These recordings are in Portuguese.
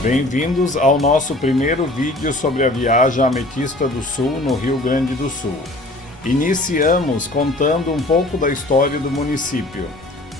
Bem-vindos ao nosso primeiro vídeo sobre a viagem à Ametista do Sul, no Rio Grande do Sul. Iniciamos contando um pouco da história do município,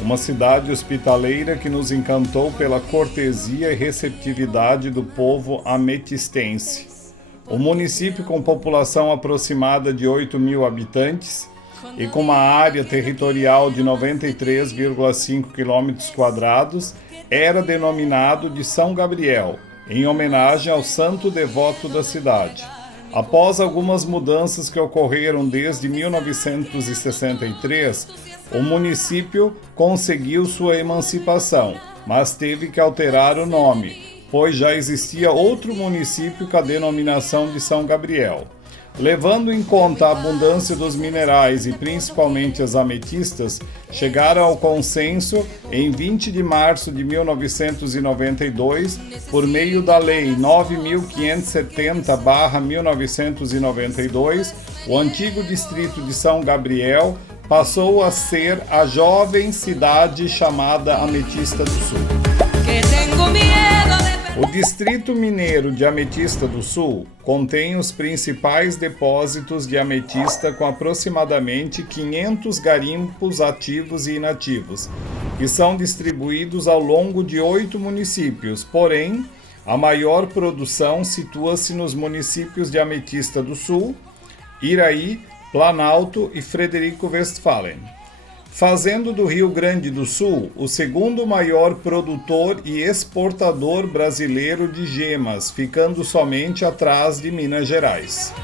uma cidade hospitaleira que nos encantou pela cortesia e receptividade do povo ametistense. O município, com população aproximada de 8.000 habitantes e com uma área territorial de 93,5 km², era denominado de São Gabriel, em homenagem ao santo devoto da cidade. Após algumas mudanças que ocorreram desde 1963, o município conseguiu sua emancipação, mas teve que alterar o nome, pois já existia outro município com a denominação de São Gabriel. Levando em conta a abundância dos minerais e principalmente as ametistas, chegaram ao consenso em 20 de março de 1992, por meio da Lei 9.570/1992, o antigo distrito de São Gabriel passou a ser a jovem cidade chamada Ametista do Sul. O Distrito Mineiro de Ametista do Sul contém os principais depósitos de ametista com aproximadamente 500 garimpos ativos e inativos, que são distribuídos ao longo de 8 municípios, porém, a maior produção situa-se nos municípios de Ametista do Sul, Iraí, Planalto e Frederico Westphalen, fazendo do Rio Grande do Sul o segundo maior produtor e exportador brasileiro de gemas, ficando somente atrás de Minas Gerais.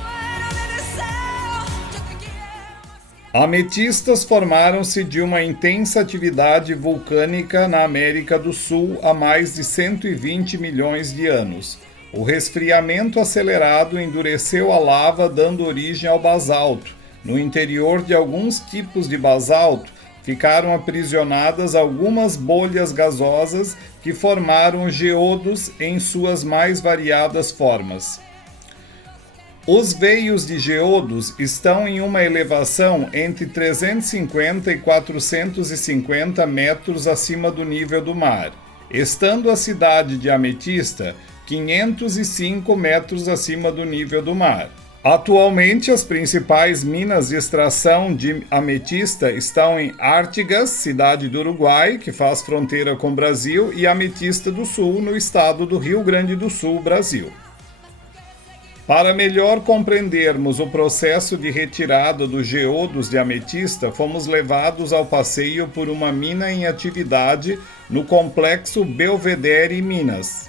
Ametistas formaram-se de uma intensa atividade vulcânica na América do Sul há mais de 120 milhões de anos. O resfriamento acelerado endureceu a lava, dando origem ao basalto. No interior de alguns tipos de basalto, ficaram aprisionadas algumas bolhas gasosas que formaram geodos em suas mais variadas formas. Os veios de geodos estão em uma elevação entre 350 e 450 metros acima do nível do mar, estando a cidade de Ametista 505 metros acima do nível do mar. Atualmente, as principais minas de extração de ametista estão em Artigas, cidade do Uruguai, que faz fronteira com o Brasil, e Ametista do Sul, no estado do Rio Grande do Sul, Brasil. Para melhor compreendermos o processo de retirada dos geodos de ametista, fomos levados ao passeio por uma mina em atividade no complexo Belvedere, Minas,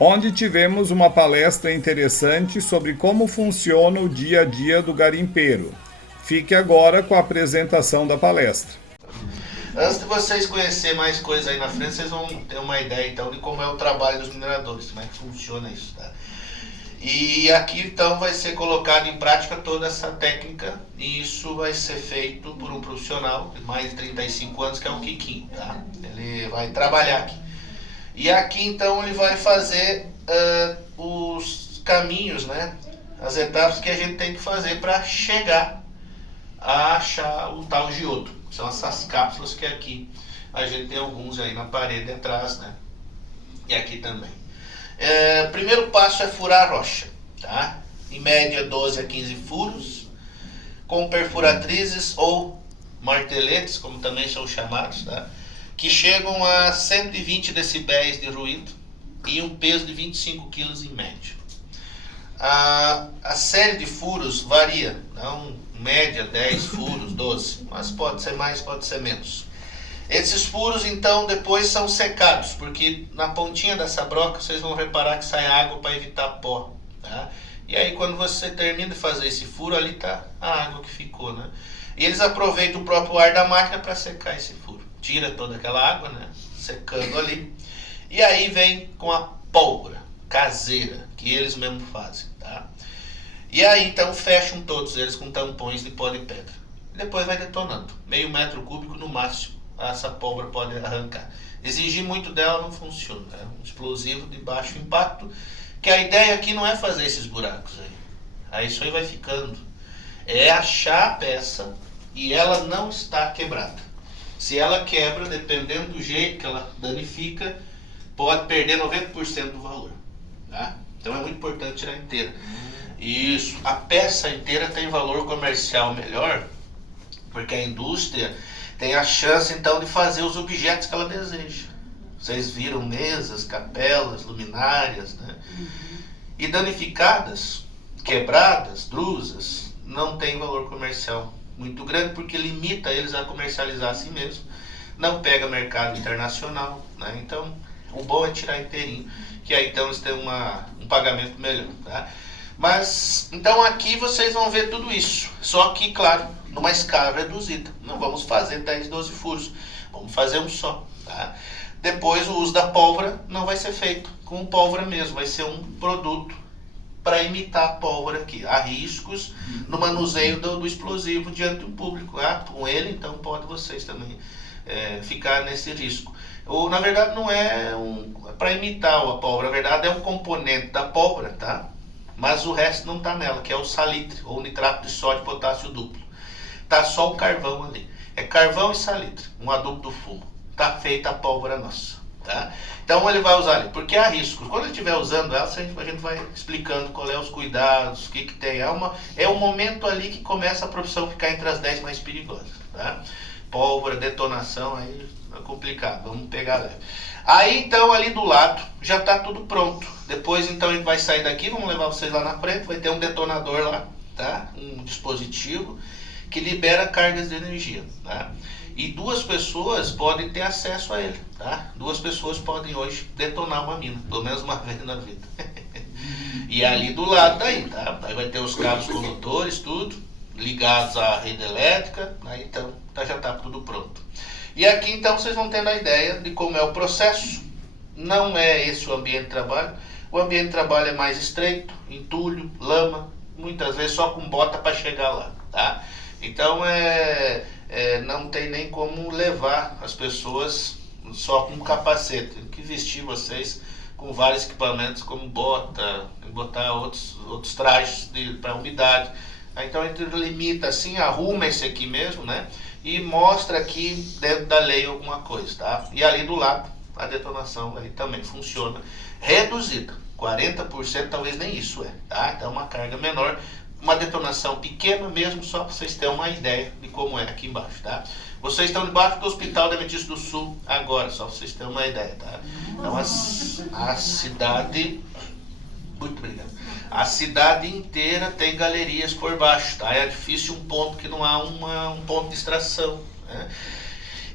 onde tivemos uma palestra interessante sobre como funciona o dia a dia do garimpeiro. Fique agora com a apresentação da palestra. Antes de vocês conhecerem mais coisas aí na frente, vocês vão ter uma ideia então de como é o trabalho dos mineradores, como é que funciona isso, tá? E aqui então vai ser colocado em prática toda essa técnica, e isso vai ser feito por um profissional de mais de 35 anos, que é o Kikinho, tá? Ele vai trabalhar aqui. E aqui então ele vai fazer os caminhos, né? As etapas que a gente tem que fazer para chegar a achar o tal geodo. São essas cápsulas que aqui a gente tem alguns aí na parede atrás, né? E aqui também. Primeiro passo é furar a rocha, tá? Em média 12 a 15 furos, com perfuratrizes ou marteletes, como também são chamados, tá? Que chegam a 120 decibéis de ruído e um peso de 25 kg em média. A série de furos varia, não? Média 10 furos, 12, mas pode ser mais, pode ser menos. Esses furos então depois são secados, porque na pontinha dessa broca vocês vão reparar que sai água para evitar pó, tá? E aí quando você termina de fazer esse furo, ali está a água que ficou, né? E eles aproveitam o próprio ar da máquina para secar esse furo. Tira toda aquela água, né, secando ali, e aí vem com a pólvora caseira, que eles mesmos fazem, tá? E aí então fecham todos eles com tampões de pó de pedra. Depois vai detonando, meio metro cúbico no máximo, essa pólvora pode arrancar. Exigir muito dela não funciona, é um explosivo de baixo impacto, que a ideia aqui não é fazer esses buracos aí isso aí vai ficando, é achar a peça e ela não está quebrada. Se ela quebra, dependendo do jeito que ela danifica, pode perder 90% do valor, tá? Então é muito importante tirar inteira. Isso, a peça inteira tem valor comercial melhor, porque a indústria tem a chance então de fazer os objetos que ela deseja. Vocês viram mesas, capelas, luminárias, né? E danificadas, quebradas, drusas, não tem valor comercial muito grande, porque limita eles a comercializar a si mesmo, não pega mercado internacional, né? Então o bom é tirar inteirinho, que aí então eles têm um pagamento melhor, tá? Mas, então aqui vocês vão ver tudo isso, só que, claro, numa escala reduzida. Não vamos fazer 10, 12 furos, vamos fazer um só, tá? Depois o uso da pólvora não vai ser feito com pólvora mesmo, vai ser um produto para imitar a pólvora aqui. Há riscos no manuseio do explosivo diante do público, tá? Com ele, então, pode vocês também ficar nesse risco. Ou, na verdade, não é para imitar a pólvora, na verdade é um componente da pólvora, tá? Mas o resto não está nela, que é o salitre, ou nitrato de sódio e potássio duplo. Tá só o carvão ali. É carvão e salitre, um adubo do fumo. Tá feita a pólvora nossa, tá? Então ele vai usar ali, porque há riscos. Quando ele estiver usando ela, a gente vai explicando qual é os cuidados, o que tem. É um momento ali que começa a profissão ficar entre as 10 mais perigosas, tá? Pólvora, detonação, aí é complicado, vamos pegar leve. Aí então ali do lado já está tudo pronto. Depois então a gente vai sair daqui, vamos levar vocês lá na frente, vai ter um detonador lá, tá? Um dispositivo que libera cargas de energia, tá? E 2 pessoas podem ter acesso a ele, tá? 2 pessoas podem hoje detonar uma mina, pelo menos uma vez na vida. E ali do lado daí, tá? Aí vai ter os cabos condutores, tudo, ligados à rede elétrica, aí então já está tudo pronto. E aqui então vocês vão tendo a ideia de como é o processo. Não é esse o ambiente de trabalho. O ambiente de trabalho é mais estreito, entulho, lama, muitas vezes só com bota para chegar lá, tá? Então não tem nem como levar as pessoas só com capacete. Tem que vestir vocês com vários equipamentos como bota, botar outros trajes para umidade. Então a gente limita assim, arruma esse aqui mesmo, né? E mostra aqui dentro da lei alguma coisa, tá? E ali do lado a detonação aí também funciona reduzida, 40%, talvez nem isso tá? Então uma carga menor, uma detonação pequena mesmo, só para vocês terem uma ideia de como é aqui embaixo, tá? Vocês estão debaixo do Hospital da Adventista do Sul agora, só para vocês terem uma ideia, tá? Então a cidade, muito obrigado. A cidade inteira tem galerias por baixo, tá? É difícil um ponto que não há um ponto de extração, né?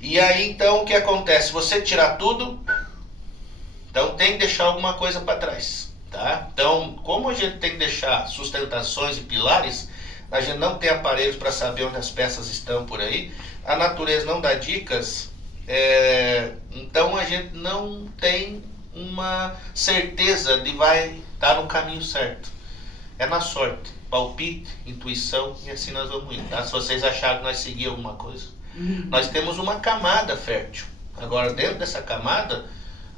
E aí então o que acontece? Se você tirar tudo, então tem que deixar alguma coisa para trás, tá? Então, como a gente tem que deixar sustentações e pilares, a gente não tem aparelhos para saber onde as peças estão por aí, a natureza não dá dicas, então a gente não tem uma certeza de vai estar no caminho certo. É na sorte, palpite, intuição, e assim nós vamos indo, tá? Se vocês acharem que nós seguimos alguma coisa, nós temos uma camada fértil. Agora dentro dessa camada,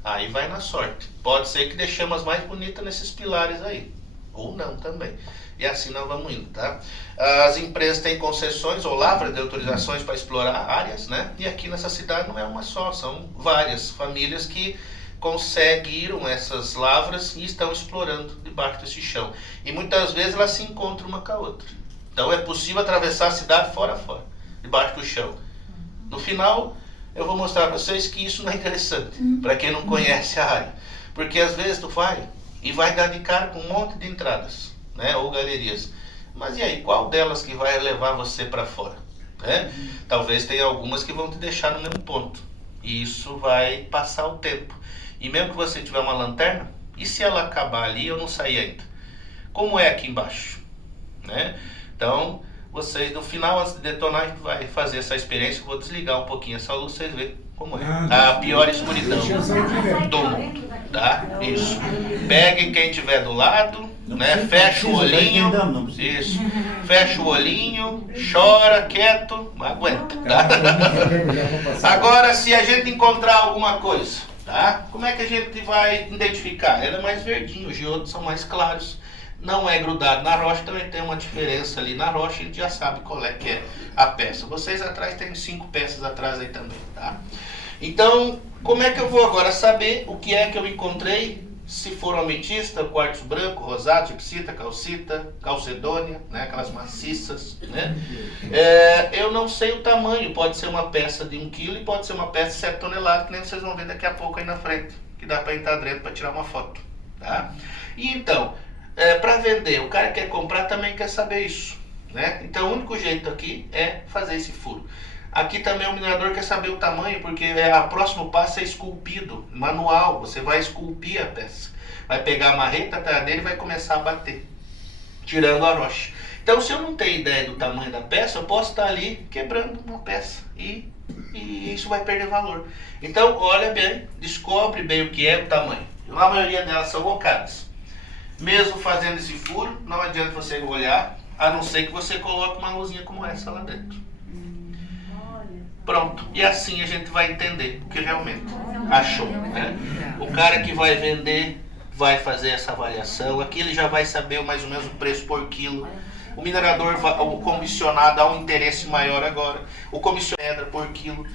aí vai na sorte. Pode ser que deixemos as mais bonitas nesses pilares aí, ou não também. E assim nós vamos indo, tá? As empresas têm concessões ou lavras de autorizações para explorar áreas, né? E aqui nessa cidade não é uma só, são várias famílias que conseguiram essas lavras e estão explorando debaixo desse chão. E muitas vezes elas se encontram uma com a outra. Então é possível atravessar a cidade fora a fora, debaixo do chão. No final, eu vou mostrar para vocês que isso não é interessante, para quem não conhece a área. Porque às vezes tu vai e vai dar de cara com um monte de entradas, né, ou galerias. Mas e aí, qual delas que vai levar você para fora? Né? Talvez tenha algumas que vão te deixar no mesmo ponto. E isso vai passar o tempo. E mesmo que você tiver uma lanterna, e se ela acabar ali, eu não sair ainda? Como é aqui embaixo? Né? Então, vocês no final, antes de detonar, a gente vai fazer essa experiência. Vou desligar um pouquinho essa luz, vocês verem como é. A pior escuridão do mundo, tá? Isso. Peguem quem tiver do lado, né? Fecha o olhinho. Isso. Fecha o olhinho, chora, quieto, aguenta, tá? Agora, se a gente encontrar alguma coisa, tá? Como é que a gente vai identificar? Ela é mais verdinha, os geodos são mais claros. Não é grudado na rocha, também tem uma diferença ali na rocha, a gente já sabe qual é que é a peça. Vocês atrás tem 5 peças atrás aí também, tá? Então, como é que eu vou agora saber o que é que eu encontrei? Se for ametista, quartzo branco, rosado, gipsita, calcita, calcedônia, né, aquelas maciças, né? Eu não sei o tamanho, pode ser uma peça de 1 kg e pode ser uma peça de 7 toneladas, que nem vocês vão ver daqui a pouco aí na frente, que dá para entrar dentro para tirar uma foto, tá? E então, para vender, o cara que quer comprar também quer saber isso, né? Então o único jeito aqui é fazer esse furo. Aqui também o minerador quer saber o tamanho, porque o próximo passo é esculpido, manual. Você vai esculpir a peça. Vai pegar a marreta, a talhadeira e vai começar a bater, tirando a rocha. Então, se eu não tenho ideia do tamanho da peça, eu posso estar ali quebrando uma peça e isso vai perder valor. Então, olha bem, descobre bem o que é o tamanho. A maioria delas são bocadas. Mesmo fazendo esse furo, não adianta você olhar, a não ser que você coloque uma luzinha como essa lá dentro. Pronto, e assim a gente vai entender o que realmente achou, né? O cara que vai vender vai fazer essa avaliação, aqui ele já vai saber mais ou menos o preço por quilo. O minerador, o comissionado dá um interesse maior agora, o comissionado por quilo.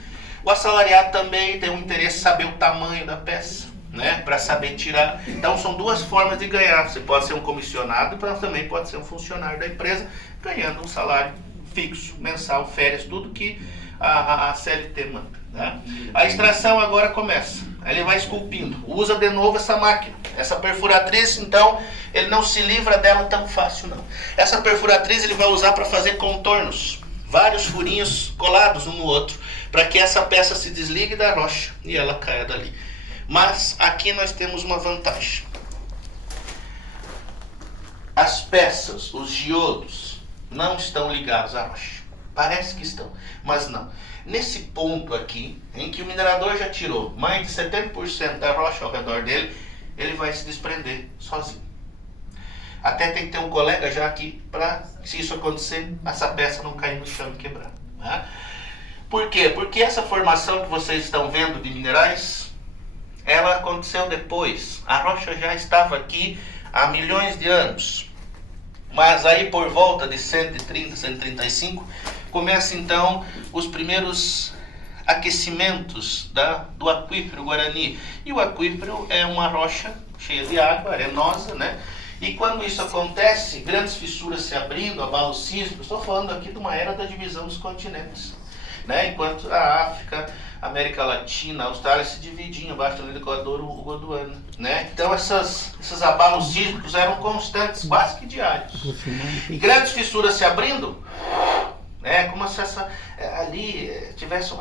O assalariado também tem um interesse em saber o tamanho da peça, né? Para saber tirar. Então são duas formas de ganhar. Você pode ser um comissionado, mas também pode ser um funcionário da empresa, ganhando um salário fixo, mensal, férias, tudo que a CLT manda, tá? A extração agora começa. Ele vai esculpindo. Usa de novo essa máquina. Essa perfuratriz, então, ele não se livra dela tão fácil, não. Essa perfuratriz ele vai usar para fazer contornos. Vários furinhos colados um no outro, para que essa peça se desligue da rocha e ela caia dali. Mas aqui nós temos uma vantagem. As peças, os diodos, não estão ligados à rocha. Parece que estão, mas não. Nesse ponto aqui, em que o minerador já tirou mais de 70% da rocha ao redor dele, ele vai se desprender sozinho. Até tem que ter um colega já aqui para, se isso acontecer, essa peça não cair no chão e quebrar. Tá? Por quê? Porque essa formação que vocês estão vendo de minerais, ela aconteceu depois. A rocha já estava aqui há milhões de anos. Mas aí por volta de 130, 135, começa então os primeiros aquecimentos do aquífero Guarani. E o aquífero é uma rocha cheia de água, arenosa, né? E quando isso acontece, grandes fissuras se abrindo, abalos sísmicos, estou falando aqui de uma era da divisão dos continentes, né? Enquanto a África, a América Latina, a Austrália se dividiam abaixo do Equador, o Gondwana, né? Então esses abalos sísmicos eram constantes, quase que diários. E grandes fissuras se abrindo, né? Como se ali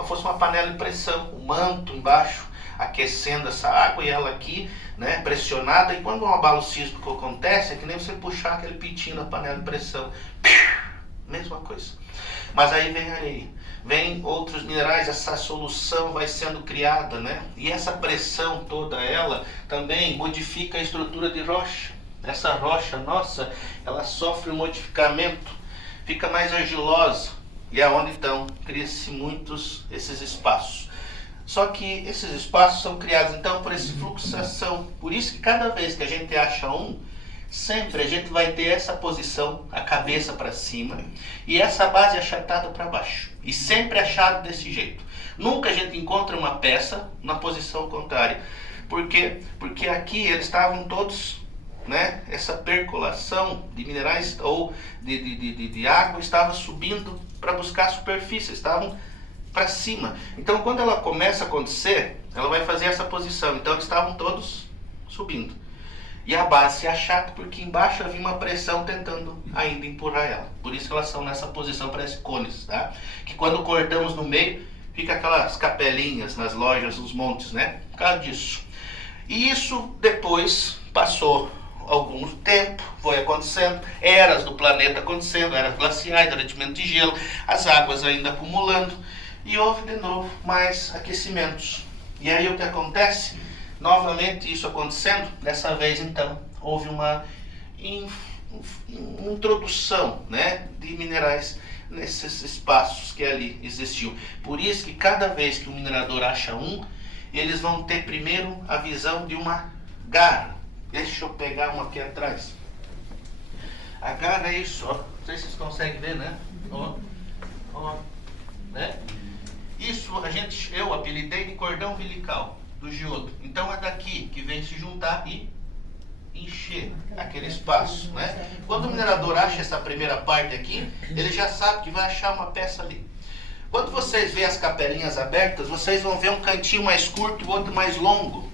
fosse uma panela de pressão, um manto embaixo aquecendo essa água e ela aqui, né, pressionada. E quando um abalo sísmico acontece, é que nem você puxar aquele pitinho na panela de pressão, mesma coisa. Mas aí vem areia, vem outros minerais, essa solução vai sendo criada, né? E essa pressão toda ela também modifica a estrutura de rocha. Essa rocha nossa, ela sofre um modificamento, fica mais argilosa, e é onde então cria-se muitos esses espaços. Só que esses espaços são criados então por essa fluxação. Por isso que cada vez que a gente acha sempre a gente vai ter essa posição, a cabeça para cima e essa base achatada para baixo. E sempre achado desse jeito. Nunca a gente encontra uma peça na posição contrária. Por quê? Porque aqui eles estavam todos, né, essa percolação de minerais ou de água estava subindo para buscar a superfície, estavam para cima. Então quando ela começa a acontecer, ela vai fazer essa posição. Então eles estavam todos subindo. E a base se achata porque embaixo havia uma pressão tentando ainda empurrar ela. Por isso que elas são nessa posição, parece cones, tá? Que quando cortamos no meio, fica aquelas capelinhas nas lojas, nos montes, né? Por causa disso. E isso depois passou algum tempo, foi acontecendo, eras do planeta acontecendo, eras glaciais, derretimento de gelo, as águas ainda acumulando, e houve de novo mais aquecimentos. E aí o que acontece? Novamente isso acontecendo, dessa vez então houve uma introdução, né, de minerais nesses espaços que ali existiam. Por isso que cada vez que o minerador acha eles vão ter primeiro a visão de uma garra. Deixa eu pegar uma aqui atrás. A garra é isso, ó. Não sei se vocês conseguem ver, né? Ó, né? Isso eu apelidei de cordão umbilical do Giotto. Então é daqui que vem se juntar e encher aquele espaço, né? Quando o minerador acha essa primeira parte aqui, ele já sabe que vai achar uma peça ali. Quando vocês veem as capelinhas abertas, vocês vão ver um cantinho mais curto e o outro mais longo,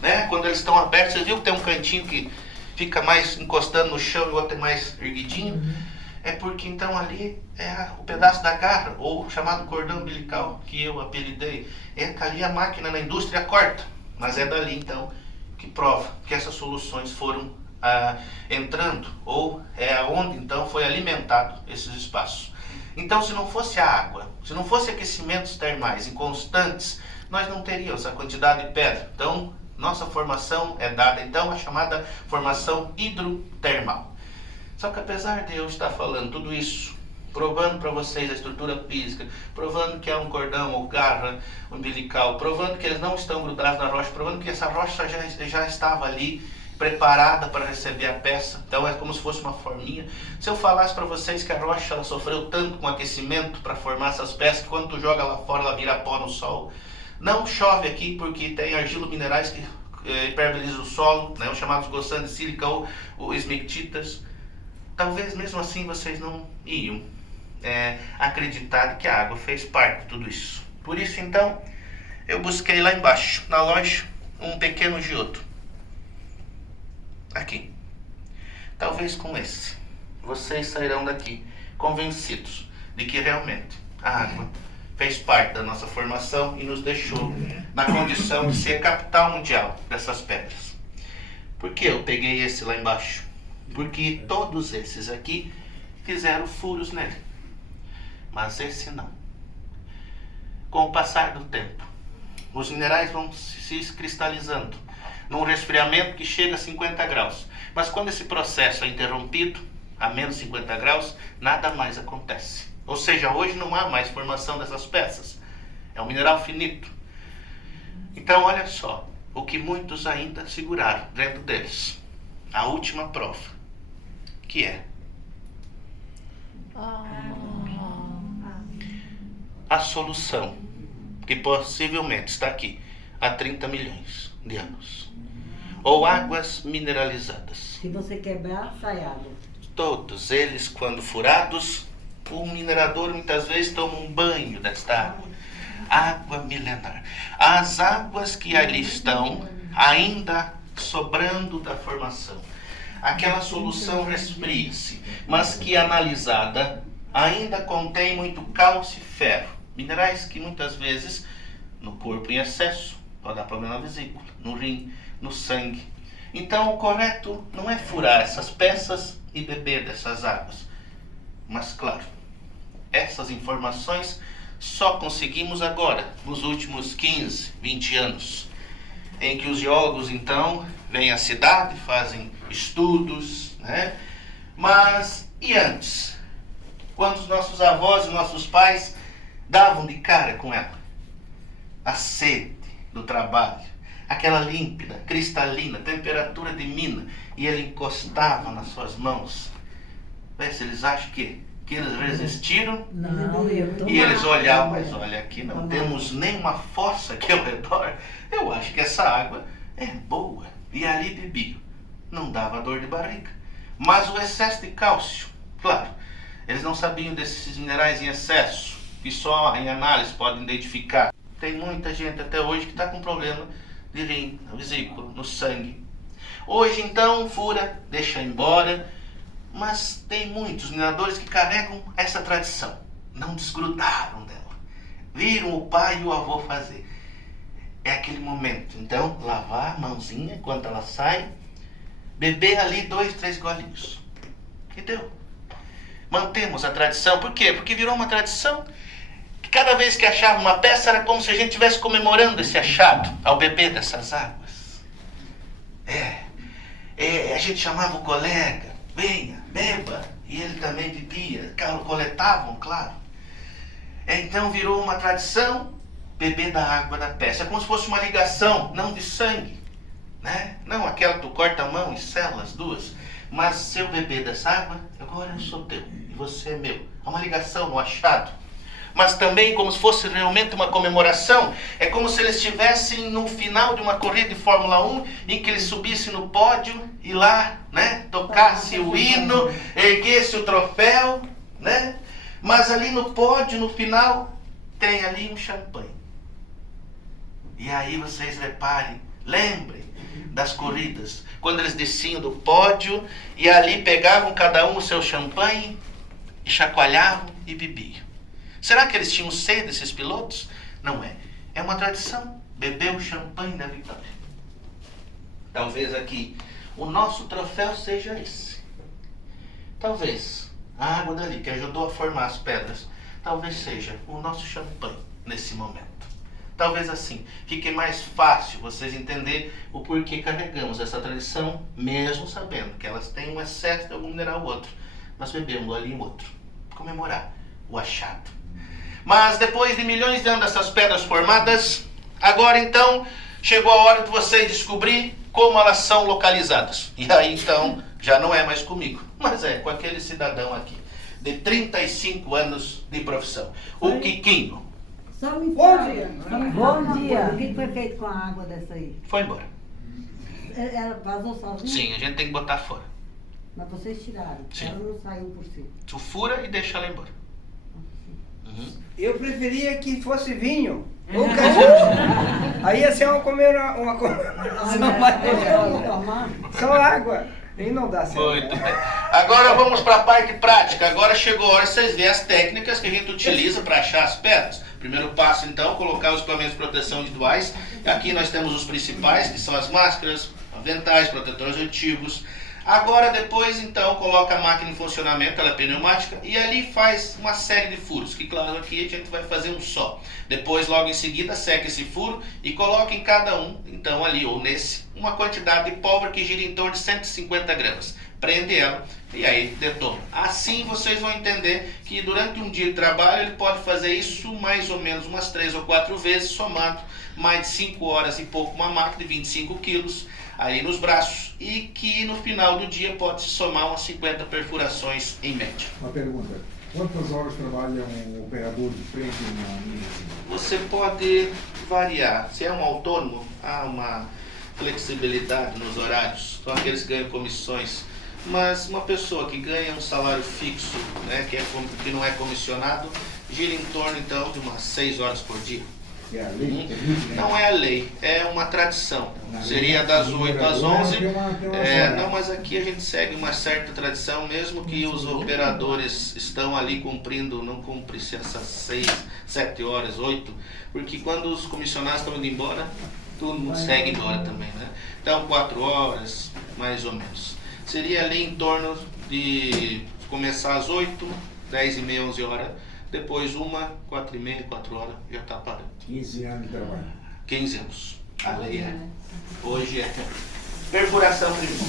né? Quando eles estão abertos, vocês viram que tem um cantinho que fica mais encostando no chão e o outro é mais erguidinho? É porque então ali é o pedaço da garra, ou chamado cordão umbilical, que eu apelidei. É que ali a máquina na indústria corta, mas é dali então que prova que essas soluções foram entrando, ou é onde então foi alimentado esses espaços. Então, se não fosse a água, se não fosse aquecimentos termais inconstantes, nós não teríamos a quantidade de pedra. Então, nossa formação é dada então a chamada formação hidrotermal. Só que apesar de eu estar falando tudo isso, provando para vocês a estrutura física, provando que é um cordão ou garra umbilical, provando que eles não estão grudados na rocha, provando que essa rocha já estava ali preparada para receber a peça, então é como se fosse uma forminha. Se eu falasse para vocês que a rocha ela sofreu tanto com aquecimento para formar essas peças, que quando tu joga lá fora ela vira pó no sol. Não chove aqui porque tem argilo-minerais que impermeabilizam o solo, né, os chamados gossan de sílica ou esmictitas. Talvez mesmo assim vocês não iam acreditar que a água fez parte de tudo isso. Por isso então, eu busquei lá embaixo, na loja, um pequeno Giotto. Aqui. Talvez com esse, vocês sairão daqui convencidos de que realmente a água fez parte da nossa formação e nos deixou na condição de ser capital mundial dessas pedras. Por que eu peguei esse lá embaixo? Porque todos esses aqui fizeram furos nele, mas esse não. Com o passar do tempo, os minerais vão se cristalizando num resfriamento que chega a 50 graus. Mas quando esse processo é interrompido, a menos 50 graus, nada mais acontece. Ou seja, hoje não há mais formação dessas peças. É um mineral finito. Então, olha só, o que muitos ainda seguraram dentro deles. A última prova, que é a solução, que possivelmente está aqui há 30 milhões de anos. Ou águas mineralizadas. Se você quebrar, sai água. Todos eles, quando furados, o minerador muitas vezes toma um banho desta água. Água milenar. As águas que ali estão, ainda sobrando da formação. Aquela solução resfria-se, mas que analisada ainda contém muito cálcio e ferro. Minerais que muitas vezes, no corpo em excesso, pode dar problema na vesícula, no rim, no sangue. Então o correto não é furar essas peças e beber dessas águas. Mas claro, essas informações só conseguimos agora, nos últimos 15, 20 anos, em que os geólogos então vêm à cidade, fazem estudos, né? Mas e antes? Quando os nossos avós e nossos pais davam de cara com ela? A sede do trabalho, aquela límpida, cristalina, temperatura de mina, e ele encostava nas suas mãos. Vê se eles acham que eles resistiram. Não, e eles olhavam, mas olha, aqui não temos nenhuma fossa aqui ao redor. Eu acho que essa água é boa. E ali bebiam. Não dava dor de barriga. Mas o excesso de cálcio, claro, eles não sabiam desses minerais em excesso, que só em análise podem identificar. Tem muita gente até hoje que está com problema de rim, na vesícula, no sangue. Hoje então fura, deixa embora, mas tem muitos mineradores que carregam essa tradição. Não desgrudaram dela. Viram o pai e o avô fazer. É aquele momento, então, lavar a mãozinha enquanto ela sai, beber ali 2, 3 golinhos. E deu. Mantemos a tradição. Por quê? Porque virou uma tradição. Cada vez que achava uma peça, era como se a gente estivesse comemorando esse achado ao beber dessas águas. A gente chamava o colega, venha, beba, e ele também bebia, coletavam, claro. Então virou uma tradição beber da água da peça. É como se fosse uma ligação, não de sangue, né? Não aquela que tu corta a mão e sela as duas, mas se eu beber dessa água, agora eu sou teu e você é meu. Há uma ligação no achado. mas também como se fosse realmente uma comemoração. É como se eles estivessem no final de uma corrida de Fórmula 1, em que eles subissem no pódio e lá, né, tocasse o hino, erguesse o troféu, né? Mas ali no pódio, no final, tem ali um champanhe. E aí vocês reparem, lembrem das corridas, quando eles desciam do pódio e ali pegavam cada um o seu champanhe e chacoalhavam e bebiam. Será que eles tinham sede, esses pilotos? Não é. É uma tradição, beber o champanhe da vitória. Talvez aqui o nosso troféu seja esse. Talvez a água dali que ajudou a formar as pedras, talvez seja o nosso champanhe nesse momento. Talvez assim fique mais fácil vocês entenderem o porquê carregamos essa tradição, mesmo sabendo que elas têm um excesso de algum mineral ou outro. Nós bebemos ali um outro, comemorar o achado. Mas depois de milhões de anos dessas pedras formadas, agora então chegou a hora de vocês descobrir como elas são localizadas. E aí então já não é mais comigo, mas é com aquele cidadão aqui, de 35 anos de profissão, o Quiquinho. Só me Bom fala. dia. Só me Bom fala uma dia. coisa, o que foi feito com a água dessa aí? Foi embora. Ela vazou sozinha? Sim, a gente tem que botar fora. Mas vocês tiraram. Sim. Ela não saiu por si. Tu fura e deixa ela embora. Eu preferia que fosse vinho ou cachaça. Aí ia ser uma comemoração mais legal. Tomar. Só água. Aí não dá certo. Muito bem. Agora vamos para a parte prática. Agora chegou a hora de vocês verem as técnicas que a gente utiliza para achar as pedras. Primeiro passo, então, colocar os equipamentos de proteção individuais. Aqui nós temos os principais, que são as máscaras, aventais, protetores auditivos. Agora, depois, então, coloca a máquina em funcionamento, ela é pneumática, e ali faz uma série de furos, que claro, aqui a gente vai fazer um só. Depois, logo em seguida, seca esse furo e coloca em cada um, então ali ou nesse, uma quantidade de pólvora que gira em torno de 150 gramas. Prende ela e aí detona. Assim vocês vão entender que durante um dia de trabalho ele pode fazer isso mais ou menos umas 3 ou 4 vezes, somando mais de 5 horas e pouco, uma máquina de 25 quilos aí nos braços, e que no final do dia pode se somar umas 50 perfurações em média. Uma pergunta. Quantas horas trabalha um operador de frente na linha? Você pode variar. Se é um autônomo, há uma flexibilidade nos horários. São aqueles que ganham comissões. Mas uma pessoa que ganha um salário fixo, né, que não é comissionado, gira em torno então de umas 6 horas por dia. É a lei que permite, né? Não é a lei, é uma tradição. Na Seria lei, das no 8 às operador 11. tem uma Não, mas aqui a gente segue uma certa tradição, mesmo que os operadores estão ali cumprindo, não cumpre-se essas 6, 7 horas, 8, porque quando os comissionados estão indo embora, todo mundo segue embora também, né? Então 4 horas, mais ou menos. Seria ali em torno de começar às 8, 10 e meia, 11 horas, depois 1, 4 e meia, 4 horas, já está parando. 15 anos de trabalho. 15 anos. A lei é. Hoje é. Perfuração primeiro.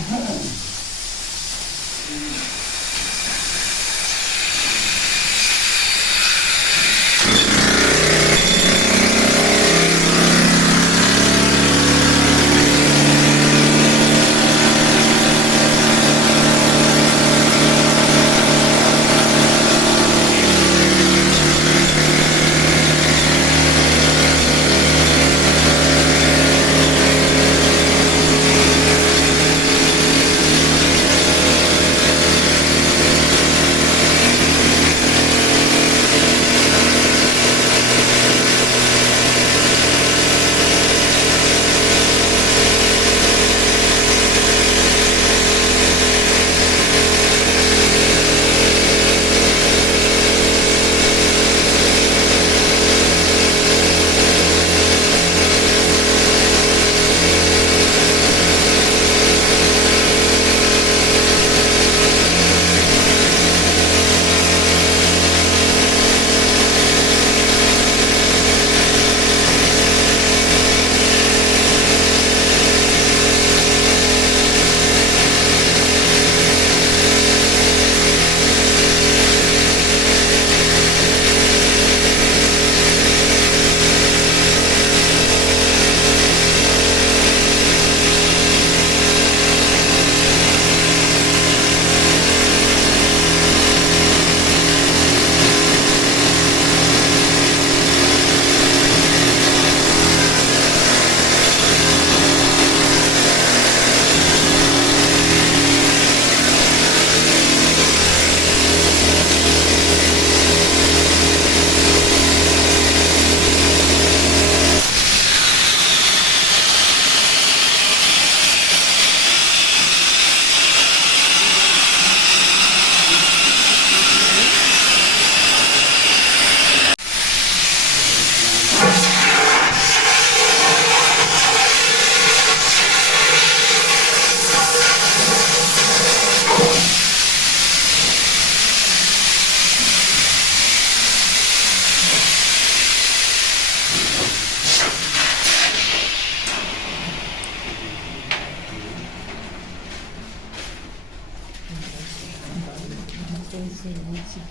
gente.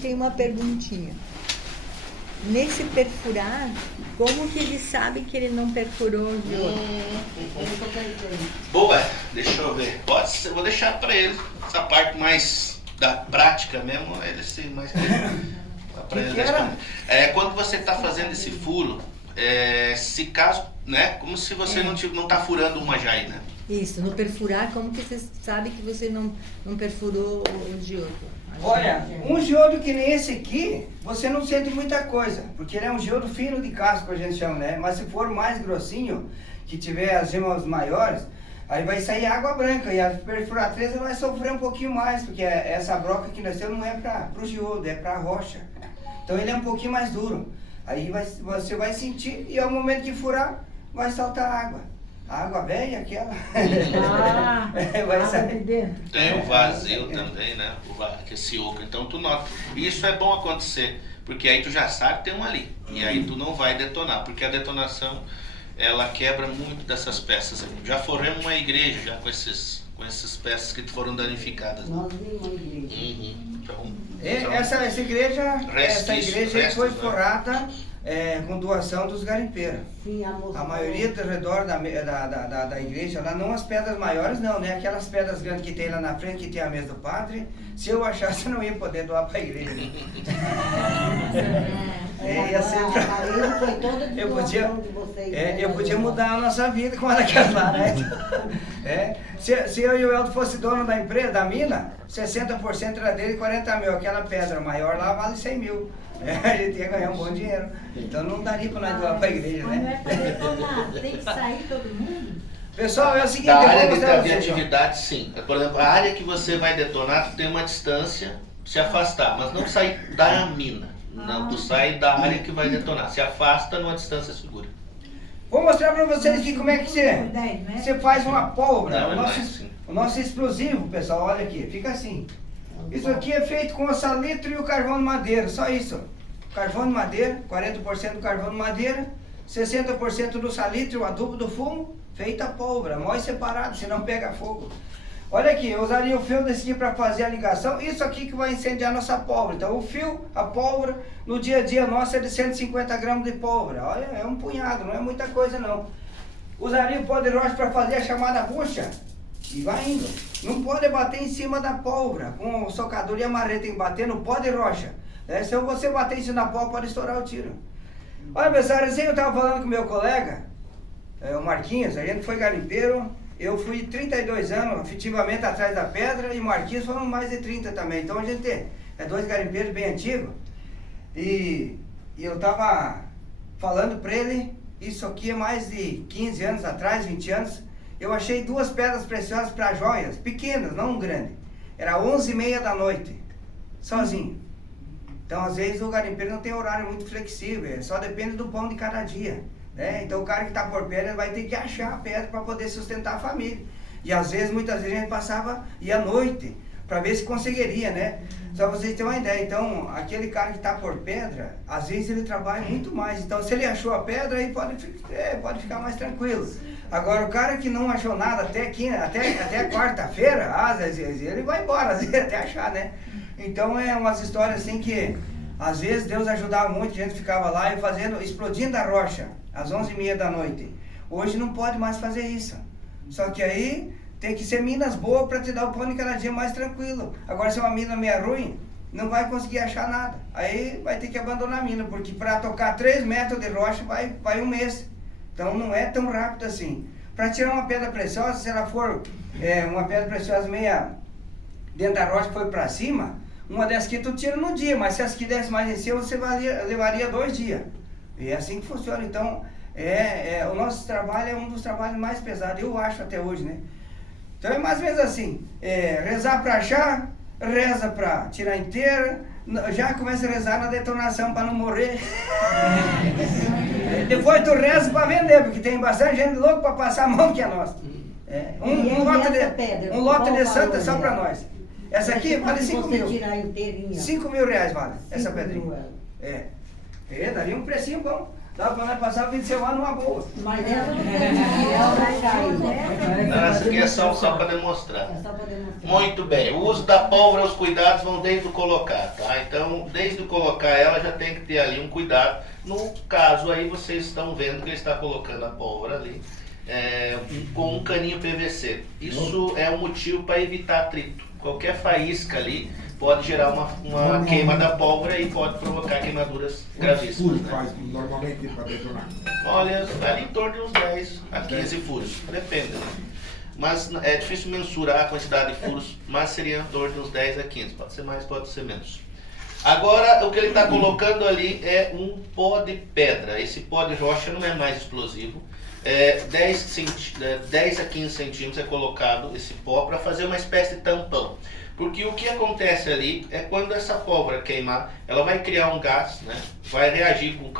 Tem uma perguntinha. Nesse perfurar, como que ele sabe que ele não perfurou o outro? Boa, deixa eu ver. Pode ser, vou deixar para ele essa parte mais da prática mesmo, ele se mais para ele responder. Quando você está fazendo esse furo, se caso, né, como se você não está furando uma já aí, né? Isso, no perfurar, como que você sabe que você não perfurou o diodo? Olha, um diodo que nem esse aqui, você não sente muita coisa, porque ele é um diodo fino de casco, a gente chama, né? Mas se for mais grossinho, que tiver as gemas maiores, aí vai sair água branca, e a perfuratriz vai sofrer um pouquinho mais, porque essa broca que nós temos não é para o diodo, é para a rocha. Então ele é um pouquinho mais duro. Aí você vai sentir, e ao momento que furar, vai saltar água. A água velha, aquela. Vai sair dentro. Tem o vazio também, né? Esse oco. Então tu nota. Isso é bom acontecer, porque aí tu já sabe que tem um ali. E aí tu não vai detonar, porque a detonação, ela quebra muito dessas peças. Já forramos uma igreja já com essas peças que foram danificadas. Nós vimos uma igreja. Então, essa igreja restos, foi né? forrada com doação dos garimpeiros. Sim, A maioria ao redor da igreja, lá não as pedras maiores não, né? Aquelas pedras grandes que tem lá na frente, que tem a mesa do padre, se eu achasse eu não ia poder doar para a igreja. Ia ser eu podia mudar a nossa vida com aquelas lá, né? Se eu e o Elton fosse dono da empresa, da mina, 60% era dele e 40 mil. Aquela pedra maior lá vale 100 mil. A gente ia ganhar um bom dinheiro. Então não daria para nós doar para a igreja, Mas não é né? para detonar, tem que sair todo mundo. Pessoal, é o seguinte, da eu vou área mostrar de pra vocês, ó. atividade, sim. Por exemplo, a área que você vai detonar, tu tem uma distância, se afastar, mas não sair da mina. Não, tu sai da área que vai detonar. Se afasta numa distância segura. Vou mostrar para vocês aqui como é que você faz uma pólvora. Não, é mais, sim. O nosso explosivo, pessoal, olha aqui, fica assim. Isso aqui é feito com o salitro e o carvão de madeira, só isso. Carvão de madeira, 40% do carvão de madeira, 60% do salitro, o adubo do fumo, feita a pólvora, mói separado, senão pega fogo. Olha aqui, eu usaria o fio desse aqui para fazer a ligação, isso aqui que vai incendiar nossa pólvora. Então o fio, a pólvora, no dia a dia nosso é de 150 gramas de pólvora. Olha, é um punhado, não é muita coisa não. Usaria o pó de rocha para fazer a chamada bucha. E vai indo. Não pode bater em cima da pólvora. Com o socador e a marreta, tem que bater no pó de rocha. Se você bater em cima da pólvora, pode estourar o tiro. Olha, pessoal, assim eu estava falando com meu colega, o Marquinhos, a gente foi garimpeiro. Eu fui 32 anos, efetivamente, atrás da pedra, e o Marquinhos foram mais de 30 também. Então a gente é dois garimpeiros bem antigos. E eu estava falando para ele, isso aqui é mais de 15 anos atrás, 20 anos. Eu achei duas pedras preciosas para joias, pequenas, não grandes. Era 11h30 da noite, sozinho. Então, às vezes, o garimpeiro não tem horário muito flexível, só depende do pão de cada dia. Então, o cara que está por pedra, ele vai ter que achar a pedra para poder sustentar a família. E, às vezes, muitas vezes, a gente ia à noite, para ver se conseguiria, né? Só pra vocês terem uma ideia. Então, aquele cara que está por pedra, às vezes, ele trabalha muito mais. Então, se ele achou a pedra, aí pode ficar mais tranquilo. Agora, o cara que não achou nada até quarta-feira, às vezes ele vai embora, às vezes até achar, né? Então, é umas histórias assim que, às vezes, Deus ajudava muito, a gente ficava lá explodindo a rocha, às 11h30 da noite. Hoje não pode mais fazer isso. Só que aí tem que ser minas boas para te dar o pão de cada dia mais tranquilo. Agora, se é uma mina meio ruim, não vai conseguir achar nada. Aí vai ter que abandonar a mina, porque para tocar 3 metros de rocha vai um mês. Então não é tão rápido assim. Para tirar uma pedra preciosa, se ela for uma pedra preciosa meia dentro da rocha que foi para cima, uma dessas aqui tu tira no dia, mas se as que desce mais em cima, você levaria 2 dias. E é assim que funciona. Então, o nosso trabalho é um dos trabalhos mais pesados, eu acho até hoje, né? Então é mais ou menos assim, rezar para achar, reza para tirar inteira, já começa a rezar na detonação para não morrer. Depois tu reza para vender, porque tem bastante gente louca para passar a mão que é nossa. Um lote de santa só para nós. Essa aqui vale 5 mil. 5 mil reais vale essa pedrinha. Daria um precinho bom. Dá para nós passar o fim de semana numa boa. Mas essa não vai cair, né? aqui é só para demonstrar. É só para demonstrar. Muito bem, o uso da pólvora, os cuidados vão desde o colocar, tá? Então, desde o colocar ela já tem que ter ali um cuidado. No caso aí, vocês estão vendo que ele está colocando a pólvora ali com um caninho PVC. Isso é um motivo para evitar atrito. Qualquer faísca ali pode gerar uma queima da pólvora e pode provocar queimaduras gravíssimas. Quantos furos faz normalmente para detonar? Olha, ali em torno de uns 10 a 15 furos, depende, né? Mas é difícil mensurar a quantidade de furos, mas seria em torno de uns 10 a 15, pode ser mais, pode ser menos. Agora, o que ele está colocando ali é um pó de pedra. Esse pó de rocha não é mais explosivo. 10 a 15 centímetros é colocado esse pó para fazer uma espécie de tampão. Porque o que acontece ali é quando essa pólvora queimar, ela vai criar um gás, né? Vai reagir com o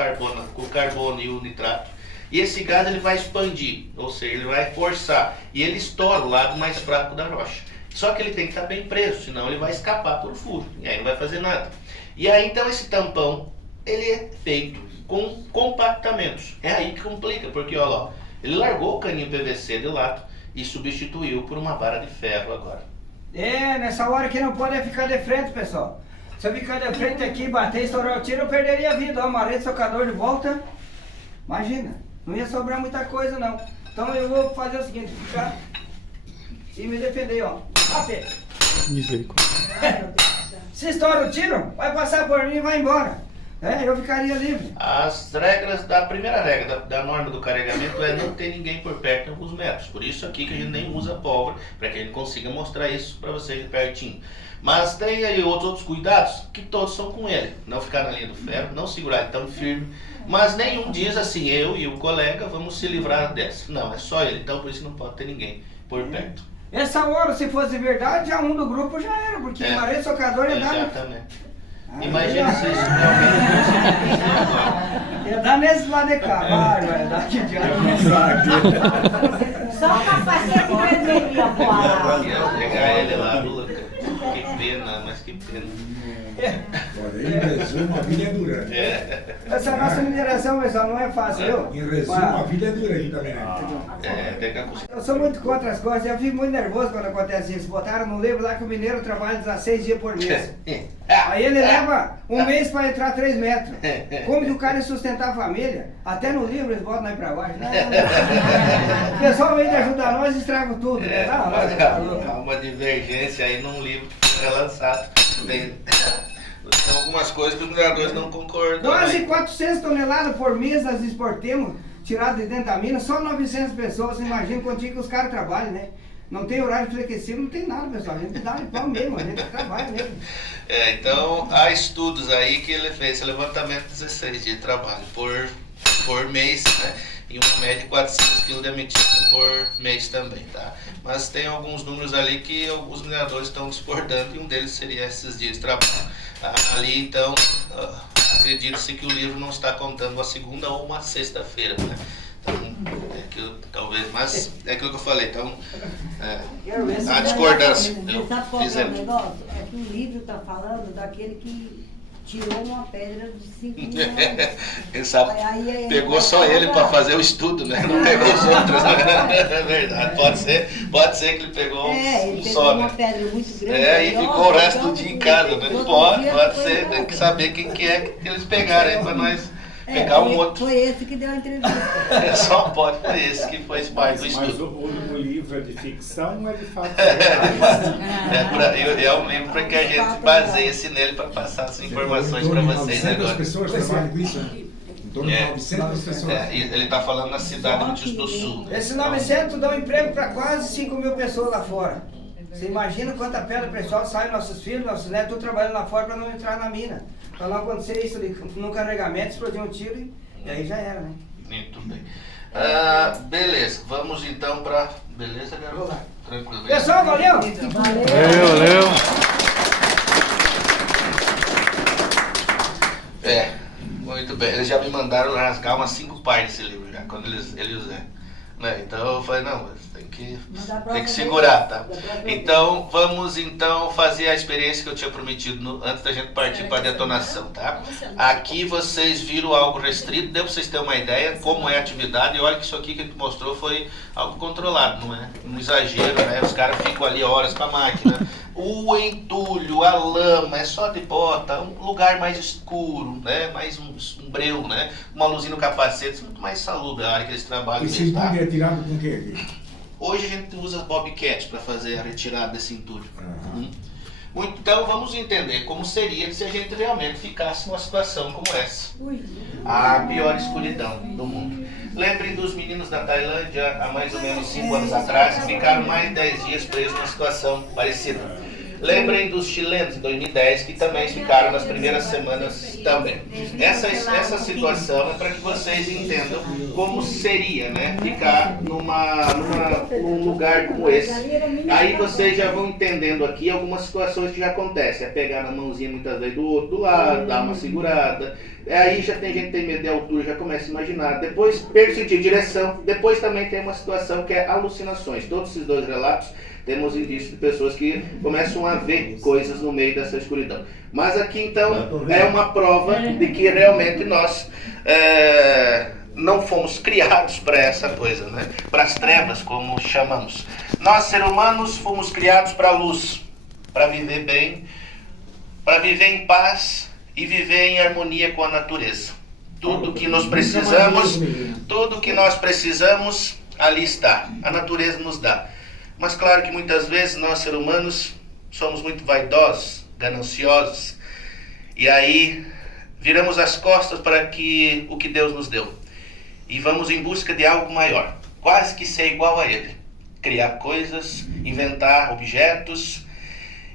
carbono e o nitrato. E esse gás ele vai expandir, ou seja, ele vai forçar. E ele estoura o lado mais fraco da rocha. Só que ele tem que estar bem preso, senão ele vai escapar pelo furo. E aí não vai fazer nada. E aí então esse tampão, ele é feito com compactamentos. É aí que complica, porque olha lá, ele largou o caninho PVC de lado e substituiu por uma vara de ferro agora. Nessa hora que não pode é ficar de frente, pessoal. Se eu ficar de frente aqui, bater, estourar o tiro, eu perderia a vida. Ó, amarrei o socador de volta. Imagina, não ia sobrar muita coisa não. Então eu vou fazer o seguinte, ficar e me defender, ó. Bater. Misericórdia. Se estoura o tiro, vai passar por mim e vai embora. Eu ficaria livre. As regras, a primeira regra da norma do carregamento é não ter ninguém por perto em alguns metros. Por isso aqui que a gente nem usa pólvora, para que a gente consiga mostrar isso para vocês de pertinho. Mas tem aí outros cuidados que todos são com ele. Não ficar na linha do ferro, não segurar ele tão firme. Mas nenhum diz assim, eu e o colega vamos se livrar dessa. Não, é só ele, então por isso não pode ter ninguém por perto. Essa hora, se fosse verdade, já um do grupo já era, porque amarrei o socador ia dar... Exatamente. Imagina se isso realmente ia dar nesse lado de cá, vai dar que diabo. Só o capacete vermelho ia voar. ia pegar ele lá, Luca. Que pena, mas que pena. Olha, em resumo, a vida é dura. Essa nossa mineração, pessoal, não é fácil, viu? Em resumo, a vida é dura aí também, né? Tem que acostumar. Eu sou muito contra as coisas, eu fico muito nervoso quando acontece isso. Botaram no livro lá que o mineiro trabalha 16 dias por mês. Aí ele leva um mês para entrar 3 metros. Como que o cara ia sustentar a família? Até no livro eles botam aí pra baixo. O pessoal vem de ajudar nós e estraga tudo, né? Há uma divergência aí num livro que é lançado. Tem algumas coisas que os mineradores não concordam. Quase 400 toneladas por mês nós exportemos, tirado de dentro da mina, só 900 pessoas. Imagina quanto que os caras trabalham, né? Não tem horário flexível, não tem nada, pessoal. A gente dá de pau mesmo, a gente trabalha mesmo. Então há estudos aí que ele fez esse levantamento de 16 dias de trabalho por mês, né? E uma média de 400 kg de ametita por mês também, tá? Mas tem alguns números ali que alguns mineradores estão discordando e um deles seria esses dias de trabalho. Ali então, acredita-se que o livro não está contando uma segunda ou uma sexta-feira, né? Então, é aquilo, talvez, mas é aquilo que eu falei, então, a discordância. Você sabe qual é o negócio? É que o livro está falando daquele que tirou uma pedra de 5 mil anos. Quem sabe pegou só ele para fazer o estudo, né? Não pegou os outros, né? É verdade, pode ser que ele pegou ele um pegou só, uma né? pedra muito grande. E ficou o resto do dia em casa, né? Pode ser, tem que saber quem que é que eles pegaram aí para nós pegar um outro. Foi esse que deu a entrevista. Só pode, foi esse que foi parte do Mas estudo. o livro é de ficção ou é de fato? É um livro para que a gente baseie-se nele para passar essas informações para vocês 900 agora. pessoas trabalham com isso, né? Em torno de 900 pessoas. Ele está falando na cidade de Notícias do Sul. Esses 900 dão emprego para quase 5 mil pessoas lá fora. Você imagina quanta pedra pessoal sai, nossos filhos, nossos netos, tudo trabalhando lá fora para não entrar na mina. Para não acontecer isso ali, num carregamento, explodir um tiro e aí já era, né? Muito bem. Beleza, vamos então para... Beleza, garoto? Tranquilo. Pessoal, valeu! Valeu. Muito bem. Eles já me mandaram rasgar umas 5 páginas desse livro já, quando eles Né? Então eu falei, não, tem que próxima segurar, tá? vez, da próxima Então vamos então fazer a experiência que eu tinha prometido antes da gente partir para a detonação, tá? Aqui vocês viram algo restrito, deu para vocês terem uma ideia como é a atividade, e olha que isso aqui que a gente mostrou foi algo controlado, não é um exagero, né? Os caras ficam ali horas com a máquina. O entulho, a lama, é só de bota, um lugar mais escuro, né? Mais um breu, né? Uma luzinha no capacete, muito mais salubre a área que eles trabalham Esse mesmo, tá? entulho é tirado com o quê? Hoje a gente usa bobcat para fazer a retirada desse entulho. Aham. Então vamos entender como seria se a gente realmente ficasse numa situação como essa. Ui. A pior escuridão do mundo. Lembrem dos meninos da Tailândia, há mais ou menos 5 anos atrás, que ficaram mais de 10 dias presos numa situação parecida. Lembrem dos chilenos em 2010, que também ficaram nas primeiras semanas também. Essa situação é para que vocês entendam como seria, né, ficar num lugar como esse. Aí vocês já vão entendendo aqui algumas situações que já acontecem. É pegar na mãozinha muitas vezes do outro do lado, dar uma segurada. Aí já tem gente que tem medo de altura, já começa a imaginar. Depois, perceber direção. Depois também tem uma situação que é alucinações. Todos esses dois relatos temos indícios de pessoas que começam a ver coisas no meio dessa escuridão. Mas aqui então é uma prova de que realmente nós não fomos criados para essa coisa, né? Para as trevas, como chamamos. Nós, seres humanos, fomos criados para a luz, para viver bem, para viver em paz e viver em harmonia com a natureza. Tudo que nós precisamos, ali está. A natureza nos dá. Mas claro que muitas vezes nós, seres humanos, somos muito vaidosos, gananciosos, e aí viramos as costas para o que Deus nos deu. E vamos em busca de algo maior, quase que ser igual a Ele. Criar coisas, inventar objetos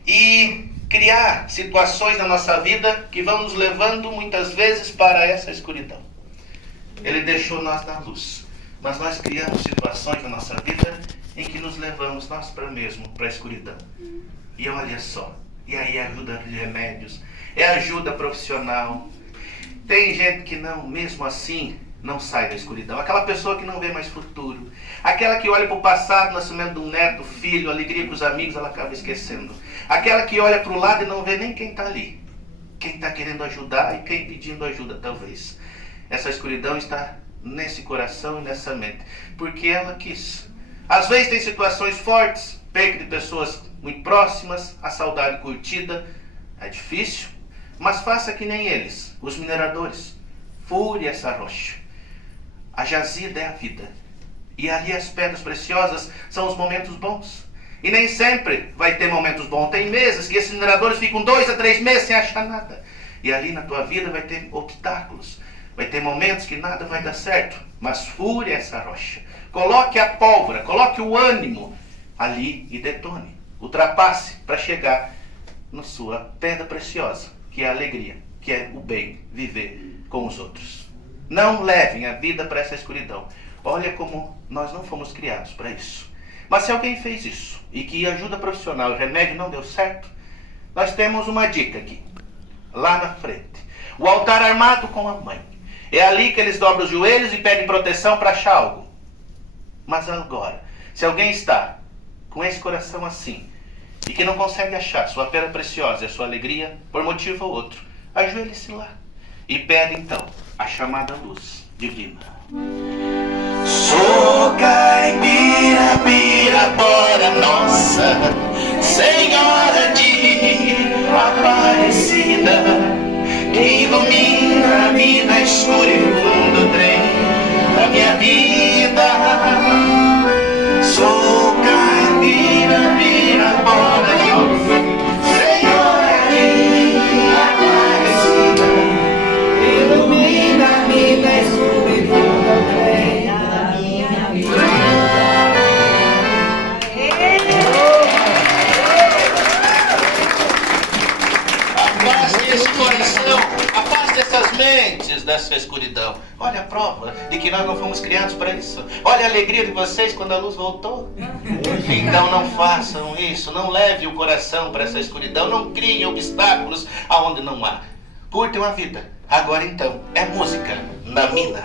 e criar situações na nossa vida que vão nos levando muitas vezes para essa escuridão. Ele deixou nós na luz, mas nós criamos situações na nossa vida em que nos levamos nós mesmo para a escuridão. E olha só, e aí é ajuda de remédios, é ajuda profissional. Tem gente que não, mesmo assim, não sai da escuridão. Aquela pessoa que não vê mais futuro. Aquela que olha para o passado, nascimento de um neto, filho, alegria com os amigos, ela acaba esquecendo. Aquela que olha para o lado e não vê nem quem está ali. Quem está querendo ajudar e quem pedindo ajuda, talvez. Essa escuridão está nesse coração e nessa mente. Porque ela quis. Às vezes tem situações fortes, perda de pessoas muito próximas, a saudade curtida, é difícil, mas faça que nem eles, os mineradores. Fure essa rocha. A jazida é a vida. E ali as pedras preciosas são os momentos bons. E nem sempre vai ter momentos bons. Tem meses que esses mineradores ficam 2 a 3 meses sem achar nada. E ali na tua vida vai ter obstáculos. Vai ter momentos que nada vai dar certo. Mas fure essa rocha. Coloque a pólvora, coloque o ânimo ali e detone. Ultrapasse para chegar na sua pedra preciosa, que é a alegria, que é o bem, viver com os outros. Não levem a vida para essa escuridão. Olha como nós não fomos criados para isso. Mas se alguém fez isso e que ajuda profissional e remédio não deu certo, nós temos uma dica aqui, lá na frente. O altar armado com a mãe. É ali que eles dobram os joelhos e pedem proteção para achar algo. Mas agora, se alguém está com esse coração assim e que não consegue achar sua pedra preciosa e a sua alegria por motivo ou outro, ajoelhe-se lá e pede então a chamada luz divina. Sou caipira, pirapora nossa, Senhora de Aparecida, que ilumina a vida escura e fundo trem da minha vida. Sou caipira, pirapora nossa, Senhora de Aparecida, ilumina a vida escura e fundo trem da minha vida. Afaste esse coração, afaste essas mentes dessa escuridão. Olha a prova de que nós não fomos criados para isso. Olha a alegria de vocês quando a luz voltou. Então não façam isso, não leve o coração para essa escuridão, não criem obstáculos aonde não há. Curtem a vida. Agora então, é música na mina.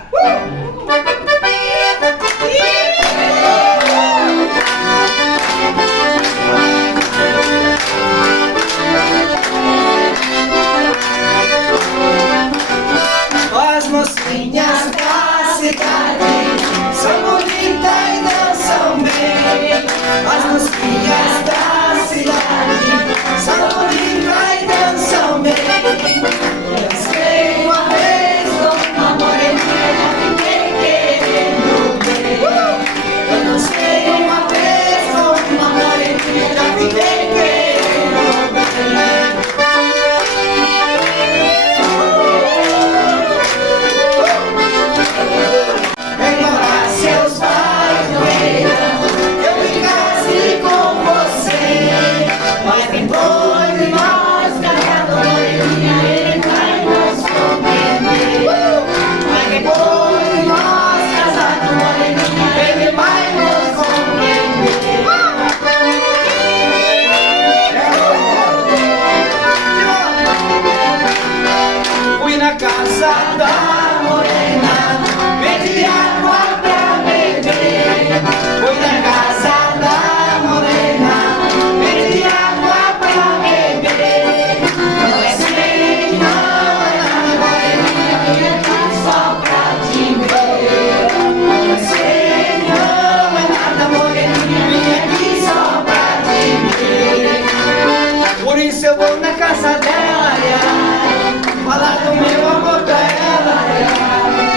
meu amor pra ela,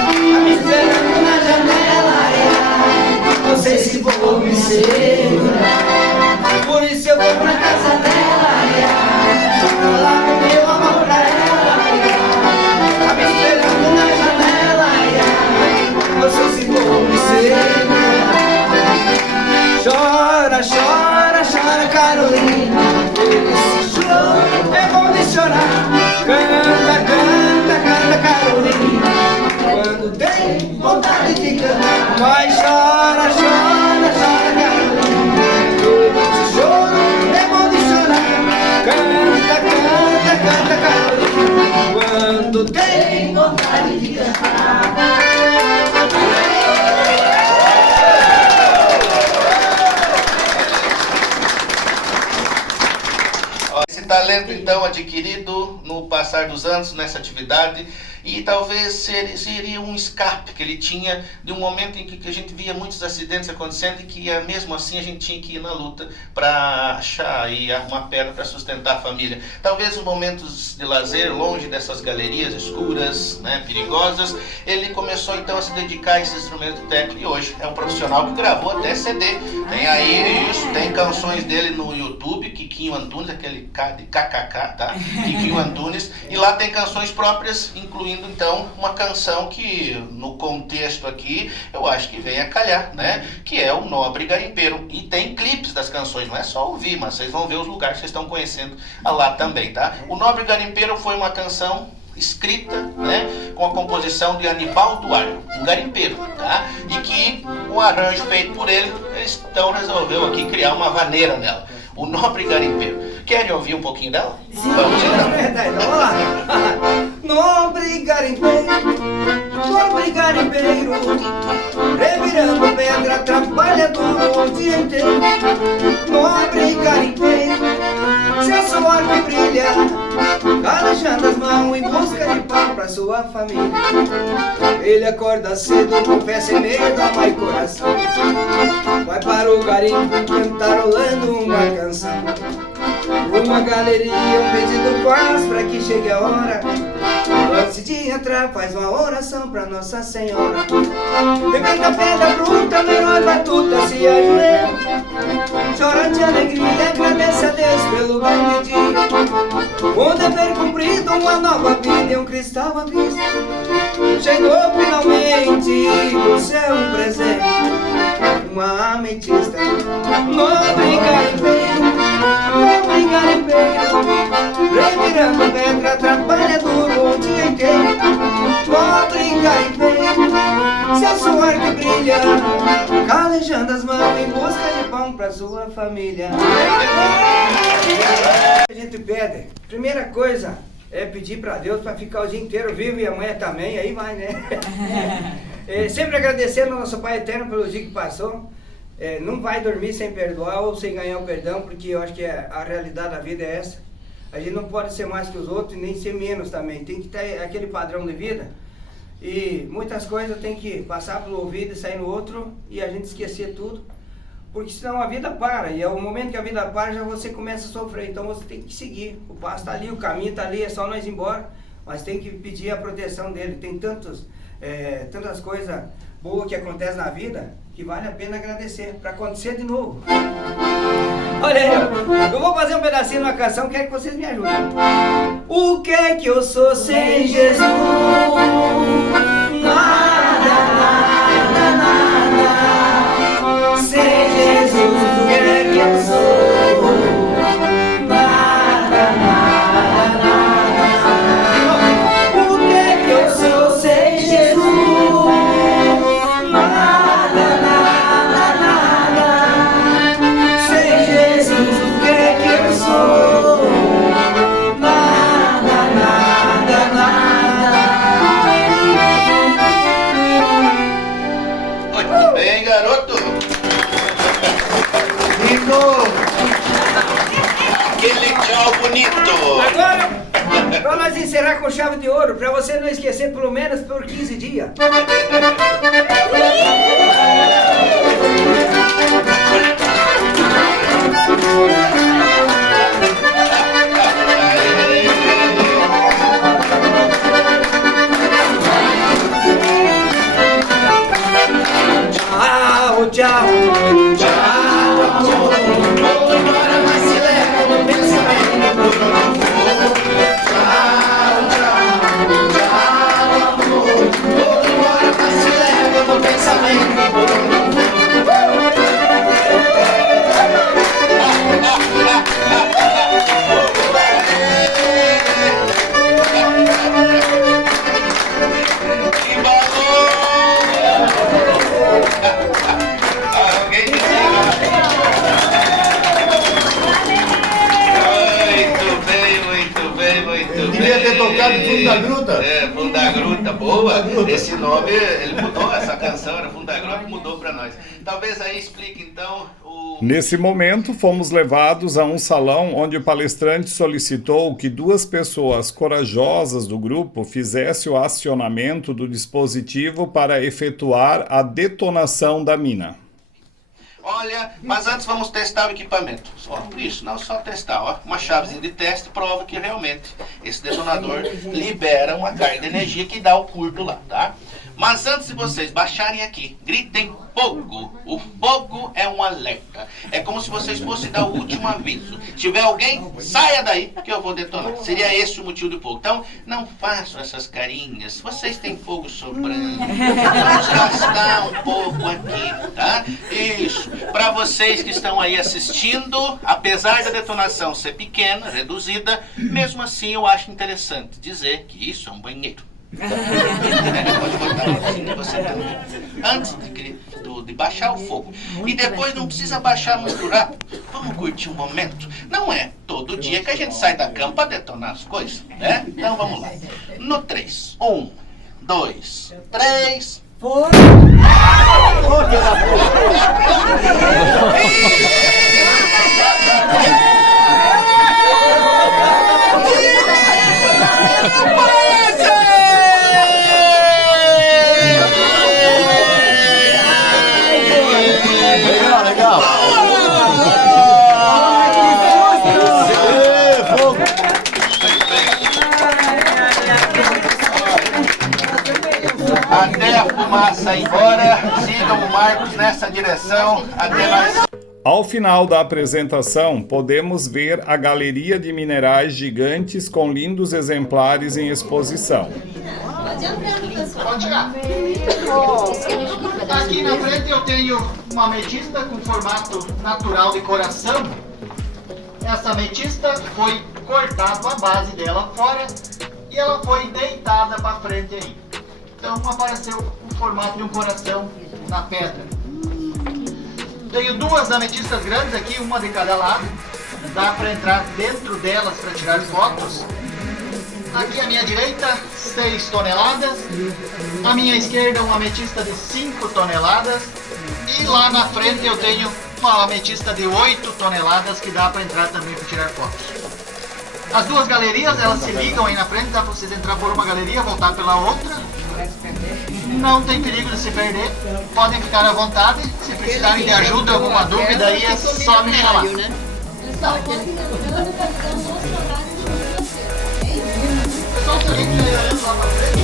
tá me esperando na janela, não sei se vou me segurar, por isso eu vou pra casa dela, falar meu amor pra ela, tá me esperando na janela, não sei se vou me segurar. Chora, chora, chora, Carolina, esse choro é bom de chorar. Canta, canta, canta, Carolina, quando tem vontade de cantar. Mas chora, chora, chora, Carolina, esse choro é bom de chorar. Canta, canta, canta, Carolina, quando tem vontade de cantar. Esse talento então adquirido no passar dos anos nessa atividade, e talvez seria um escape que ele tinha de um momento em que a gente via muitos acidentes acontecendo e que mesmo assim a gente tinha que ir na luta para achar e arrumar perna para sustentar a família. Talvez os momentos de lazer longe dessas galerias escuras, né, perigosas, ele começou então a se dedicar a esse instrumento técnico e hoje é um profissional que gravou até CD. Tem aí isso, tem canções dele no YouTube, Quiquinho Antunes, aquele K de KKK, tá? Quiquinho Antunes, e lá tem canções próprias, incluindo então uma canção que no contexto aqui eu acho que vem a calhar, né? Que é o Nobre Garimpeiro. E tem clipes das canções, não é só ouvir, mas vocês vão ver os lugares que vocês estão conhecendo lá também, tá? O Nobre Garimpeiro foi uma canção escrita, né, com a composição de Anibal Duarte, um garimpeiro, tá? E que o arranjo feito por ele, então resolveu aqui criar uma vaneira nela. O Nobre Garimpeiro. Querem ouvir um pouquinho dela? Sim, vamos lá. Nobre garimpeiro, revirando pedra, trabalha duro o dia inteiro. Nobre garimpeiro, seu suor que brilha, calejando as mãos em busca de pão pra sua família. Ele acorda cedo, com fé sem medo, alma e coração. Vai para o garimpo cantarolando uma canção. Uma galeria, um pedido faz pra que chegue a hora. Antes de entrar, faz uma oração pra Nossa Senhora. Levanta a pedra bruta, menor batuta, se ajoelha, chora de alegria e agradece a Deus pelo grande dia. Um dever cumprido, uma nova vida e um cristal à vista. Chegou finalmente do céu um presente, uma ametista. Nobre garimpeiro, nobre garimpeiro, revirando pedra, trabalha duro o dia inteiro. Nobre garimpeiro, seu suor que brilha, calejando as mãos em busca de pão pra sua família. A gente pede, primeira coisa é pedir pra Deus pra ficar o dia inteiro vivo e amanhã também, aí vai, né? Sempre agradecendo ao nosso Pai Eterno pelo dia que passou. Não vai dormir sem perdoar ou sem ganhar o perdão, porque eu acho que a realidade da vida é essa. A gente não pode ser mais que os outros e nem ser menos também. Tem que ter aquele padrão de vida. E muitas coisas tem que passar pelo ouvido e sair no outro e a gente esquecer tudo. Porque senão a vida para. E é o momento que a vida para, já você começa a sofrer. Então você tem que seguir. O passo está ali, o caminho está ali, é só nós ir embora. Mas tem que pedir a proteção dele. Tem tantas coisas boas que acontecem na vida que vale a pena agradecer, para acontecer de novo. Olha aí, eu vou fazer um pedacinho de uma canção, quero que vocês me ajudem. O que é que eu sou sem Jesus? Nada, nada, nada. Sem Jesus, o que é que eu sou? Nada, nada, nada. O que é que eu sou sem Jesus? Agora, para nós encerrar com chave de ouro, para você não esquecer pelo menos por 15 dias. ligado no Fundo da Gruta? É, Fundo da Gruta, boa. Esse nome, ele mudou, essa canção era Fundo da Gruta, mudou pra nós. Talvez aí explique então o... Nesse momento, fomos levados a um salão onde o palestrante solicitou que 2 pessoas corajosas do grupo fizessem o acionamento do dispositivo para efetuar a detonação da mina. Olha, mas antes vamos testar o equipamento. Só isso, não só testar, ó. Uma chavezinha de teste prova que realmente esse detonador libera uma carga de energia que dá o curto lá, tá? Mas antes de vocês baixarem aqui, gritem fogo. O fogo é um alerta. É como se vocês fossem dar o último aviso. Se tiver alguém, saia daí que eu vou detonar. Seria esse o motivo do fogo. Então, não façam essas carinhas. Vocês têm fogo sobrando. Vamos gastar um pouco aqui, tá? Isso. Para vocês que estão aí assistindo, apesar da detonação ser pequena, reduzida, mesmo assim eu acho interessante dizer que isso é um banheiro. Pode botar um você também. Antes de baixar o fogo. E depois não precisa baixar muito rápido. Vamos curtir um momento. Não é todo dia que a gente sai da cama para detonar as coisas, né? Então vamos lá. No 3. 1, 2, 3. Até a fumaça ir embora, sigam o Marcos nessa direção, até nós. Ao final da apresentação, podemos ver a galeria de minerais gigantes com lindos exemplares em exposição. Pode chegar. Aqui na frente eu tenho uma ametista com formato natural de coração. Essa ametista foi cortada a base dela fora e ela foi deitada para frente aí. Então apareceu o formato de um coração na pedra. Tenho 2 ametistas grandes aqui, uma de cada lado. Dá para entrar dentro delas para tirar fotos. Aqui à minha direita, 6 toneladas. À minha esquerda, uma ametista de 5 toneladas. E lá na frente eu tenho uma ametista de 8 toneladas que dá para entrar também para tirar fotos. As 2 galerias, elas se ligam aí na frente, dá para vocês entrar por uma galeria, voltar pela outra. Não tem perigo de se perder, podem ficar à vontade. Se precisarem de ajuda, alguma dúvida aí, é só me chamar. Pessoal, se a gente vai olhando lá pra frente,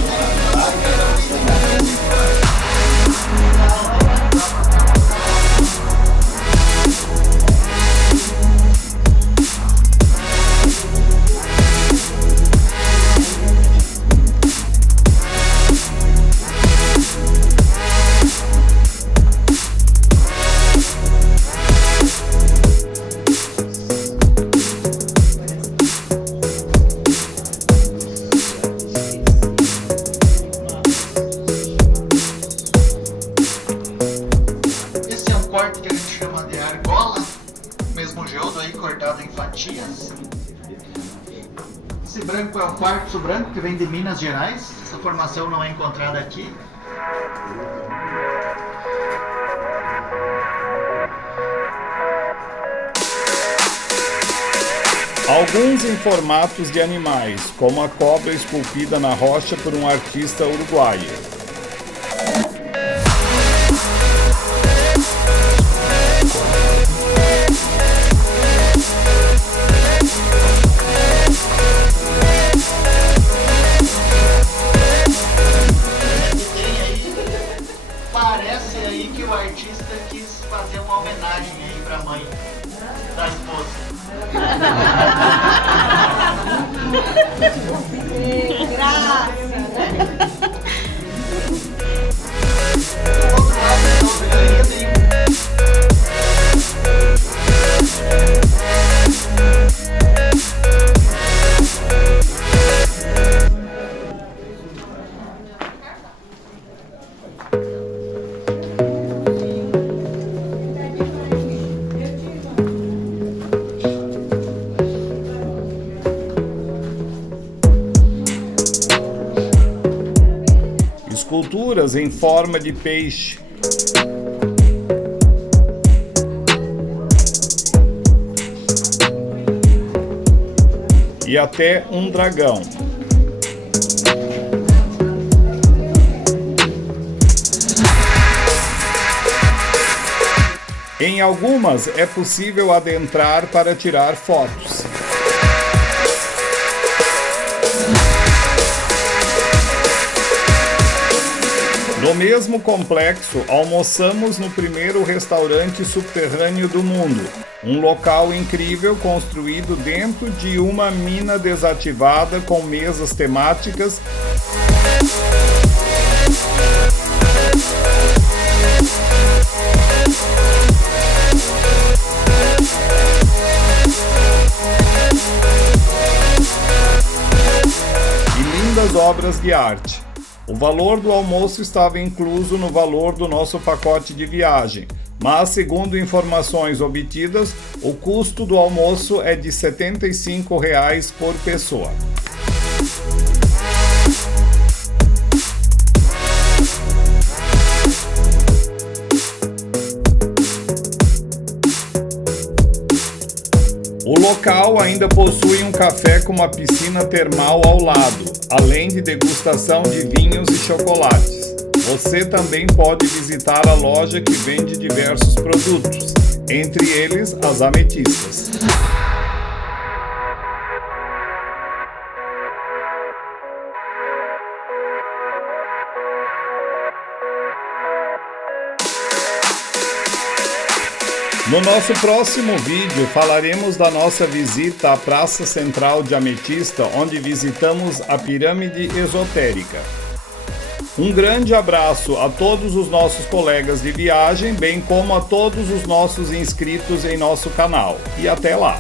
esse branco é o quartzo branco que vem de Minas Gerais. Essa formação não é encontrada aqui. Alguns em formatos de animais, como a cobra esculpida na rocha por um artista uruguaio. Parece aí que o artista quis fazer uma homenagem aí pra mãe da esposa. esculturas em forma de peixe. E até um dragão. Em algumas é possível adentrar para tirar fotos. No mesmo complexo, almoçamos no primeiro restaurante subterrâneo do mundo, um local incrível construído dentro de uma mina desativada com mesas temáticas e lindas obras de arte. O valor do almoço estava incluso no valor do nosso pacote de viagem, mas, segundo informações obtidas, o custo do almoço é de R$ 75 por pessoa. O local ainda possui um café com uma piscina termal ao lado, além de degustação de vinhos e chocolates. Você também pode visitar a loja que vende diversos produtos, entre eles as ametistas. No nosso próximo vídeo falaremos da nossa visita à Praça Central de Ametista, onde visitamos a Pirâmide Esotérica. Um grande abraço a todos os nossos colegas de viagem, bem como a todos os nossos inscritos em nosso canal. E até lá!